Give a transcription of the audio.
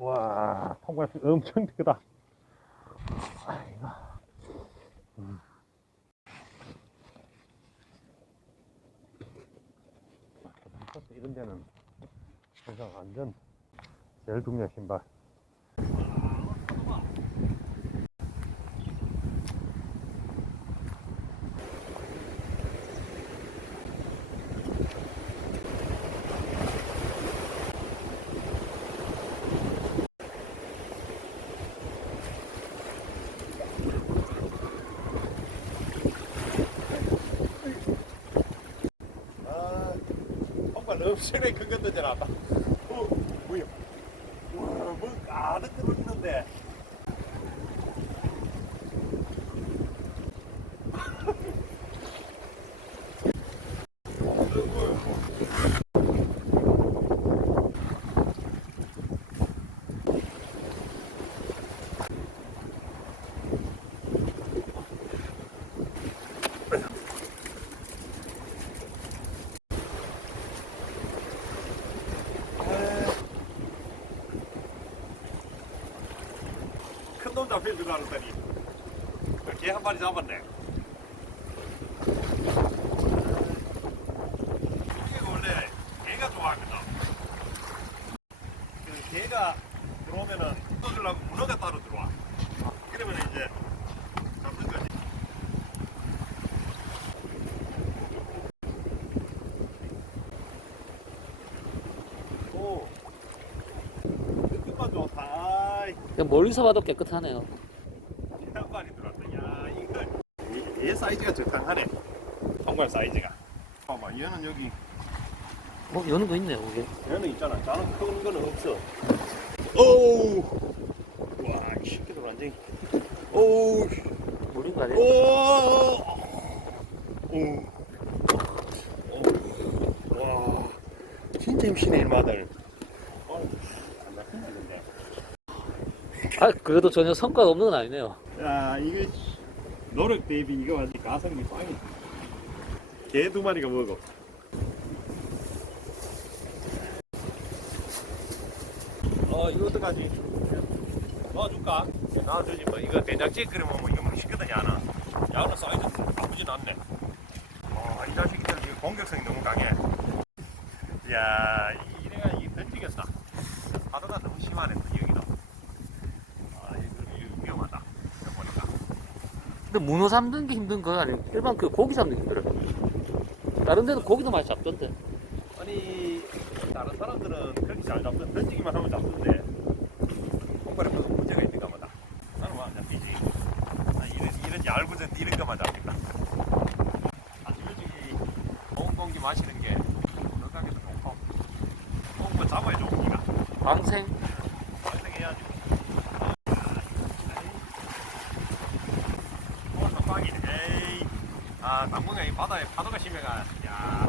통과했 엄청 크다. 아이고. 음. 이런 데는 항상 안전 제일 중요한 신발. 엄청나게 큰 것도 잘 왔다. 어, 뭐야? 와, 뭐 가득 들어있는데. 큰 놈 잡힐 줄 알았더니 개 한 마리 잡았네. 이게 원래 개가 좋아하거든. 그 개가 들어오면은 떠주려고 문어가 따로 들어와. 그러면 이제. 오, 느낌만 좋다. 그냥 멀리서 봐도 깨끗하네요. 한 마리 들어왔다. 야, 이거 얘, 얘 사이즈가 적당하네. 정말 사이즈가. 봐봐, 얘는 여기 뭐 여는 거 있네요, 이게. 얘는 있잖아. 저는 큰 거는 없어. 오우. 와, 이 새끼들 완전히. 오우. 물인 거 아니에요? 오. 오. 오. 와. 진짜 힘시네. 어, 안 나쁜데. 아, 그래도 전혀 성과가 없는 건 아니네요. 야, 이거 노력 대비 이거 완전 가성비 빵이. 개두 마리가 먹어. 어, 이거 어떡하지? 넣어줄까? 넣어주지 뭐 이거 된장찌개 끓이면 뭐 이거 맛있거든요 하나. 야, 오늘 사이즈 나쁘진 않네. 어, 이 자식들 이거 공격성이 너무 강해. 야, 이- 이래가 이게 던지겠다. 파도가 너무 심하네, 또 여기도. 아, 이거, 이거 위험하다. 이거 보니까. 근데 문어 잡는 게 힘든 거 아니에요? 일반 그 고기 잡는 게 힘들어요. 다른 데는 고기도 많이 잡던데. 아니 다른 사람들은 그렇게 잘 잡던 던지기만 하면 잡던데 손가락에 무슨 문제가 있는가 보다 나는 왜안 잡히지 아, 이런, 이런 얇은 이런 것만 잡힌다 아침 일찍 좋은 공기 마시는 게 건강에도 좋고 좋은 거 잡아야죠 우리가 방생? 완성해야지 오늘 빵이네 에이 아 당분간 이 바다에 파도가 심해가. 야